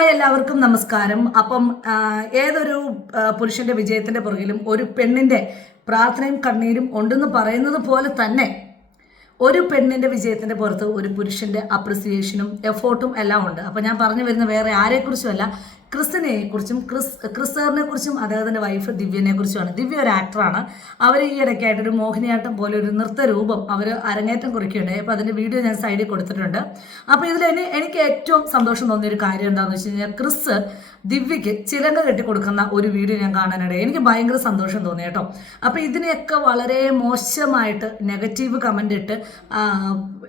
Hi എല്ലാവർക്കും നമസ്കാരം. അപ്പം ഏതൊരു പുരുഷന്റെ വിജയത്തിന്റെ പുറകിലും ഒരു പെണ്ണിന്റെ പ്രാർത്ഥനയും കണ്ണീരും ഉണ്ടെന്ന് പറയുന്നത് പോലെ തന്നെ ഒരു പെണ്ണിന്റെ വിജയത്തിന്റെ പുറത്ത് ഒരു പുരുഷന്റെ അപ്രിസിയേഷനും എഫോർട്ടും എല്ലാം ഉണ്ട്. അപ്പൊ ഞാൻ പറഞ്ഞു വരുന്ന വേറെ ആരെക്കുറിച്ചുമല്ല ക്രിസ്തിനെ കുറിച്ചും ക്രിസ് ക്രിസ്തറിനെ കുറിച്ചും അദ്ദേഹത്തിന്റെ വൈഫ് ദിവ്യനെ കുറിച്ചുമാണ്. ദിവ്യ ഒരു ആക്ടറാണ് അവർ ഈ ഇടയ്ക്കായിട്ട് ഒരു മോഹിനിയാട്ടം പോലെ ഒരു നൃത്തരൂപം അവർ അരങ്ങേറ്റം കുറിക്കുകയുണ്ടായി. അപ്പോൾ അതിന്റെ വീഡിയോ ഞാൻ സൈഡിൽ കൊടുത്തിട്ടുണ്ട്. അപ്പോൾ ഇതിൽ എനി എനിക്ക് ഏറ്റവും സന്തോഷം തോന്നിയ ഒരു കാര്യം എന്താണെന്ന് വെച്ച് കഴിഞ്ഞാൽ ക്രിസ് ദിവ്യയ്ക്ക് ചിലങ്ക കെട്ടി കൊടുക്കുന്ന ഒരു വീഡിയോ ഞാൻ കാണാനിടയായി. എനിക്ക് ഭയങ്കര സന്തോഷം തോന്നി കേട്ടോ. അപ്പോൾ ഇതിനെയൊക്കെ വളരെ മോശമായിട്ട് നെഗറ്റീവ് കമന്റ് ഇട്ട്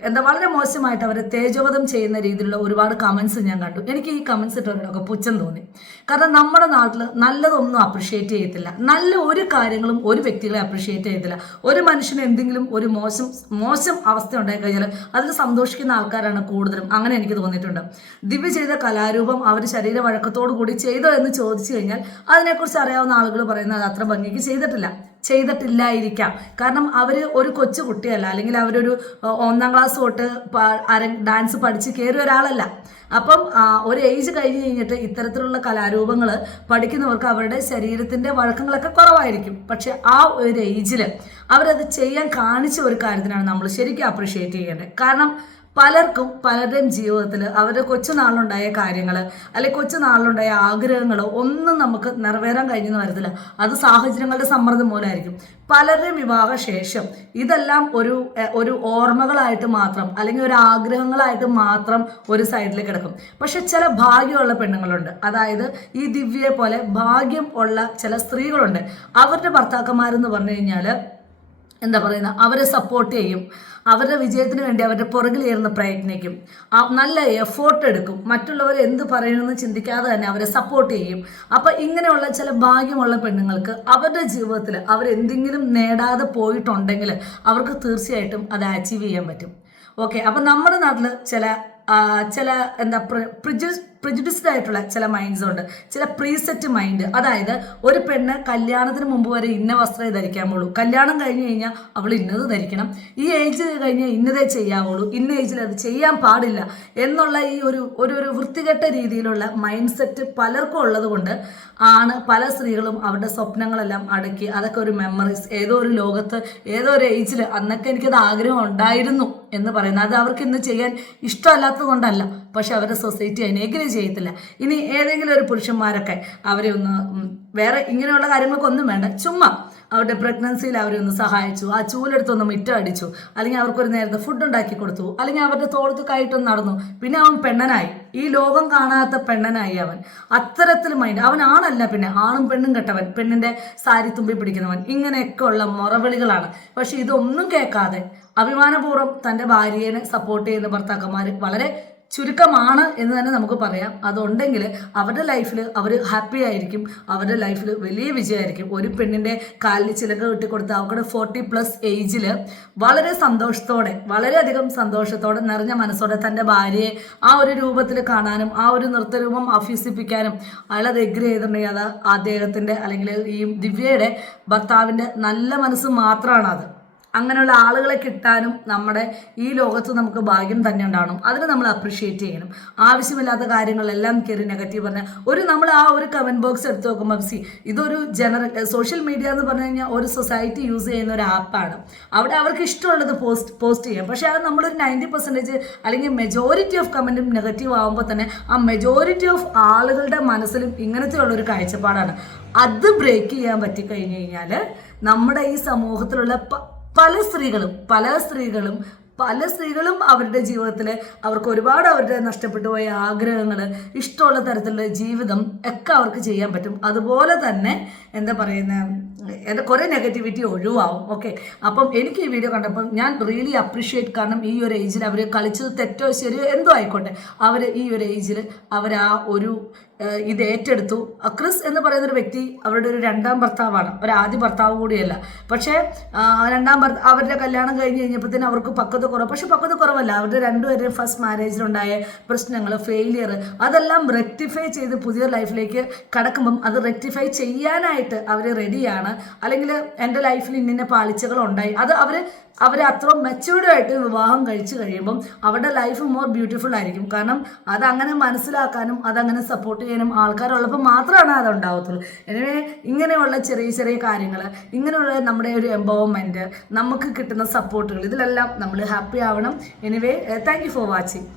എന്താ വളരെ മോശമായിട്ട് അവരെ തേജോവധം ചെയ്യുന്ന രീതിയിലുള്ള ഒരുപാട് കമൻസ് ഞാൻ കണ്ടു. എനിക്ക് ഈ കമൻസ് ഇട്ടവരോടൊക്കെ പുച്ഛം തോന്നി. കാരണം നമ്മുടെ നാട്ടിൽ നല്ലതൊന്നും അപ്രിഷ്യേറ്റ് ചെയ്യത്തില്ല. നല്ല ഒരു കാര്യങ്ങളും ഒരു വ്യക്തികളെ അപ്രിഷ്യേറ്റ് ചെയ്യത്തില്ല. ഒരു മനുഷ്യന് എന്തെങ്കിലും ഒരു മോശം മോശം അവസ്ഥ ഉണ്ടായി കഴിഞ്ഞാൽ അതിൽ സന്തോഷിക്കുന്ന ആൾക്കാരാണ് കൂടുതലും. അങ്ങനെ എനിക്ക് തോന്നിയിട്ടുണ്ട്. ദിവ്യ ചെയ്ത കലാരൂപം അവർ ശരീര കൂടി ചെയ്തോ എന്ന് ചോദിച്ചു കഴിഞ്ഞാൽ അതിനെക്കുറിച്ച് അറിയാവുന്ന ആളുകൾ പറയുന്നത് അത് അത്ര ഭംഗിക്ക് ചെയ്തിട്ടില്ല. ചെയ്തിട്ടില്ലായിരിക്കാം. കാരണം അവർ ഒരു കൊച്ചു കുട്ടിയല്ല. അല്ലെങ്കിൽ അവരൊരു ഒന്നാം ക്ലാസ് തൊട്ട് ഡാൻസ് പഠിച്ച് കയറിയ ഒരാളല്ല. അപ്പം ഒരു ഏജ് കഴിഞ്ഞ് കഴിഞ്ഞിട്ട് ഇത്തരത്തിലുള്ള കലാരൂപങ്ങൾ പഠിക്കുന്നവർക്ക് അവരുടെ ശരീരത്തിന്റെ വഴക്കങ്ങളൊക്കെ കുറവായിരിക്കും. പക്ഷെ ആ ഒരു ഏജിൽ അവരത് ചെയ്യാൻ കാണിച്ച ഒരു കാര്യത്തിനാണ് നമ്മൾ ശരിക്കും അപ്രിഷ്യേറ്റ് ചെയ്യേണ്ടത്. കാരണം പലർക്കും പലരുടെയും ജീവിതത്തിൽ അവരുടെ കൊച്ചുനാളിലുണ്ടായ കാര്യങ്ങൾ അല്ലെങ്കിൽ കൊച്ചുനാളിലുണ്ടായ ആഗ്രഹങ്ങൾ ഒന്നും നമുക്ക് നിറവേറാൻ കഴിഞ്ഞെന്ന് വരത്തില്ല. അത് സാഹചര്യങ്ങളുടെ സമ്മർദ്ദം മൂലമായിരിക്കും. പലരുടെയും വിവാഹ ശേഷം ഇതെല്ലാം ഒരു ഒരു ഓർമ്മകളായിട്ട് മാത്രം അല്ലെങ്കിൽ ഒരു ആഗ്രഹങ്ങളായിട്ട് മാത്രം ഒരു സൈഡിൽ കിടക്കും. പക്ഷെ ചില ഭാഗ്യമുള്ള പെണ്ണുങ്ങളുണ്ട്. അതായത് ഈ ദിവ്യയെ പോലെ ഭാഗ്യം ഉള്ള ചില സ്ത്രീകളുണ്ട്. അവരുടെ ഭർത്താക്കന്മാരെന്ന് പറഞ്ഞു കഴിഞ്ഞാൽ എന്താ പറയുന്ന അവരെ സപ്പോർട്ട് ചെയ്യും. അവരുടെ വിജയത്തിന് വേണ്ടി അവരുടെ പുറകിലിരുന്ന് പ്രയത്നിക്കും. നല്ല എഫോർട്ട് എടുക്കും. മറ്റുള്ളവർ എന്ത് പറയണമെന്ന് ചിന്തിക്കാതെ തന്നെ അവരെ സപ്പോർട്ട് ചെയ്യും. അപ്പം ഇങ്ങനെയുള്ള ചില ഭാഗ്യമുള്ള പെണ്ണുങ്ങൾക്ക് അവരുടെ ജീവിതത്തിൽ അവരെന്തെങ്കിലും നേടാതെ പോയിട്ടുണ്ടെങ്കിൽ അവർക്ക് തീർച്ചയായിട്ടും അത് അച്ചീവ് ചെയ്യാൻ പറ്റും. ഓക്കെ അപ്പം നമ്മുടെ നാട്ടിൽ ചില ചില എന്താ പ്രിജുഡിസ്ഡ് ആയിട്ടുള്ള ചില മൈൻഡ്സ് ഉണ്ട്. ചില പ്രീസെറ്റ് മൈൻഡ് അതായത് ഒരു പെണ്ണ് കല്യാണത്തിന് മുമ്പ് വരെ ഇന്ന വസ്ത്രമേ ധരിക്കാൻ പോളൂ കല്യാണം കഴിഞ്ഞ് കഴിഞ്ഞാൽ അവൾ ഇന്നത് ധരിക്കണം. ഈ ഏജ് കഴിഞ്ഞ് ഇന്നതേ ചെയ്യാവുള്ളൂ. ഇന്ന ഏജിൽ അത് ചെയ്യാൻ പാടില്ല എന്നുള്ള ഈ ഒരു ഒരു ഒരു വൃത്തികെട്ട രീതിയിലുള്ള മൈൻഡ് സെറ്റ് പലർക്കും ഉള്ളത് കൊണ്ട് ആണ് പല സ്ത്രീകളും അവരുടെ സ്വപ്നങ്ങളെല്ലാം അടക്കി അതൊക്കെ ഒരു മെമ്മറീസ് ഏതോ ഒരു ലോകത്ത് ഏതോ ഒരു ഏജിൽ അന്നൊക്കെ എനിക്കത് ആഗ്രഹം ഉണ്ടായിരുന്നു എന്ന് പറയുന്നത്. അത് അവർക്ക് ഇന്ന് ചെയ്യാൻ ഇഷ്ടമല്ലാത്തത് കൊണ്ടല്ല. പക്ഷെ അവരുടെ സൊസൈറ്റി അതിനെ എഗ്രി ചെയ്യത്തില്ല. ഇനി ഏതെങ്കിലും ഒരു പുരുഷന്മാരൊക്കെ അവരെ ഒന്ന് വേറെ ഇങ്ങനെയുള്ള കാര്യങ്ങൾക്കൊന്നും വേണ്ട. ചുമ്മാ അവരുടെ പ്രഗ്നൻസിയിൽ അവരെ ഒന്ന് സഹായിച്ചു. ആ ചൂലെടുത്തൊന്ന് മിറ്റം അടിച്ചു അല്ലെങ്കിൽ അവർക്കൊരു നേരത്തെ ഫുഡ് ഉണ്ടാക്കി കൊടുത്തു. അല്ലെങ്കിൽ അവരുടെ തോളത്ത് നടന്നു. പിന്നെ അവൻ പെണ്ണനായി. ഈ ലോകം കാണാത്ത പെണ്ണനായി അവൻ. അത്തരത്തിൽ മൈൻഡ് അവൻ ആണല്ല പിന്നെ. ആണും പെണ്ണും കെട്ടവൻ. പെണ്ണിന്റെ സാരി തുമ്പി പിടിക്കുന്നവൻ. ഇങ്ങനെയൊക്കെ ഉള്ള മുറവിളികളാണ്. പക്ഷെ ഇതൊന്നും കേൾക്കാതെ അഭിമാനപൂർവം തന്റെ ഭാര്യയെ സപ്പോർട്ട് ചെയ്യുന്ന ഭർത്താക്കന്മാർ വളരെ ചുരുക്കമാണ് എന്ന് തന്നെ നമുക്ക് പറയാം. അതുണ്ടെങ്കിൽ അവരുടെ ലൈഫിൽ അവർ ഹാപ്പി ആയിരിക്കും. അവരുടെ ലൈഫിൽ വലിയ വിജയമായിരിക്കും. ഒരു പെണ്ണിന്റെ കാലിൽ ചിലക കിട്ടിക്കൊടുത്ത് അവരുടെ ഫോർട്ടി പ്ലസ് ഏജിൽ വളരെ സന്തോഷത്തോടെ വളരെയധികം സന്തോഷത്തോടെ നിറഞ്ഞ മനസ്സോടെ തന്റെ ഭാര്യയെ ആ ഒരു രൂപത്തിൽ കാണാനും ആ ഒരു നൃത്തരൂപം അഭ്യസിപ്പിക്കാനും അയാളത് എഗ്രി ചെയ്തിട്ടുണ്ടെങ്കിൽ അത് അദ്ദേഹത്തിന്റെ അല്ലെങ്കിൽ ഈ ദിവ്യയുടെ ഭർത്താവിന്റെ നല്ല മനസ്സ് മാത്രമാണ് അത് അങ്ങനെയുള്ള ആളുകളെ കിട്ടാനും നമ്മുടെ ഈ ലോകത്ത് നമുക്ക് ഭാഗ്യം തന്നെ ഉണ്ടാവണം. അതിന് നമ്മൾ അപ്രിഷ്യേറ്റ് ചെയ്യണം. ആവശ്യമില്ലാത്ത കാര്യങ്ങളെല്ലാം കയറി നെഗറ്റീവ് പറഞ്ഞാൽ ഒരു നമ്മൾ ആ ഒരു കമന്റ് ബോക്സ് എടുത്ത് നോക്കുമ്പോൾ സി ഇതൊരു ജനറൽ സോഷ്യൽ മീഡിയ എന്ന് പറഞ്ഞു കഴിഞ്ഞാൽ ഒരു സൊസൈറ്റി യൂസ് ചെയ്യുന്ന ഒരു ആപ്പാണ് അവിടെ അവർക്ക് ഇഷ്ടമുള്ളത് പോസ്റ്റ് പോസ്റ്റ് ചെയ്യാം. പക്ഷേ അത് നമ്മളൊരു നയന്റി പെർസെന്റേജ് അല്ലെങ്കിൽ മെജോറിറ്റി ഓഫ് കമന്റും നെഗറ്റീവ് ആകുമ്പോൾ തന്നെ ആ മെജോറിറ്റി ഓഫ് ആളുകളുടെ മനസ്സിലും ഇങ്ങനത്തെ ഒരു കാഴ്ചപ്പാടാണ്. അത് ബ്രേക്ക് ചെയ്യാൻ പറ്റിക്കഴിഞ്ഞ് കഴിഞ്ഞാൽ നമ്മുടെ ഈ സമൂഹത്തിലുള്ള പല സ്ത്രീകളും പല സ്ത്രീകളും പല സ്ത്രീകളും അവരുടെ ജീവിതത്തിൽ അവർക്ക് ഒരുപാട് അവരുടെ നഷ്ടപ്പെട്ടു പോയ ആഗ്രഹങ്ങൾ ഇഷ്ടമുള്ള തരത്തിലുള്ള ജീവിതം ഒക്കെ അവർക്ക് ചെയ്യാൻ പറ്റും. അതുപോലെ തന്നെ എന്താ പറയുന്ന എന്റെ കുറേ നെഗറ്റിവിറ്റി ഒഴിവാവും. ഓക്കെ അപ്പം എനിക്ക് ഈ വീഡിയോ കണ്ടപ്പം ഞാൻ റിയലി അപ്രീഷിയേറ്റ് കാരണം ഈ ഒരു ഏജിൽ അവർ കളിച്ചത് തെറ്റോ ശരിയോ എന്തോ ആയിക്കോട്ടെ. അവർ ഈ ഒരു ഏജിൽ അവർ ആ ഒരു ഇത് ഏറ്റെടുത്തു. ക്രിസ് എന്ന് പറയുന്ന ഒരു വ്യക്തി അവരുടെ ഒരു രണ്ടാം ഭർത്താവാണ്. ഒരു ആദ്യ ഭർത്താവ് കൂടിയല്ല. പക്ഷേ രണ്ടാം ഭർത്ത അവരുടെ കല്യാണം കഴിഞ്ഞ് തന്നെ അവർക്ക് പക്വത കുറവ്. പക്ഷെ പക്വത കുറവല്ല. അവരുടെ രണ്ടുപേരുടെയും ഫസ്റ്റ് മാരേജിലുണ്ടായ പ്രശ്നങ്ങൾ ഫെയിലിയർ അതെല്ലാം റെക്ടിഫൈ ചെയ്ത് പുതിയ ലൈഫിലേക്ക് കടക്കുമ്പം അത് റെക്ടിഫൈ ചെയ്യാനായിട്ട് അവർ റെഡിയാണ് അല്ലെങ്കിൽ എൻ്റെ ലൈഫിൽ ഇന്നിന്ന പാളിച്ചകൾ ഉണ്ടായി അത് അവർ അവർ അത്ര മെച്ചൂർഡ് ആയിട്ട് വിവാഹം കഴിച്ചു കഴിയുമ്പം അവരുടെ ലൈഫ് മോർ ബ്യൂട്ടിഫുൾ ആയിരിക്കും കാരണം അതങ്ങനെ മനസ്സിലാക്കാനും അതങ്ങനെ സപ്പോർട്ട് ചെയ്യാനും ആൾക്കാരുള്ളപ്പോൾ മാത്രമാണ് അത് ഉണ്ടാവത്തുള്ളൂ எனவே ഇങ്ങനെയുള്ള ചെറിയ ചെറിയ കാര്യങ്ങൾ ഇങ്ങനെയുള്ള നമ്മുടെ ഒരു എംപവർമെൻറ്റ് നമുക്ക് കിട്ടുന്ന സപ്പോർട്ടുകൾ ഇതിലെല്ലാം നമ്മൾ ഹാപ്പി ആവണം anyway thank you for watching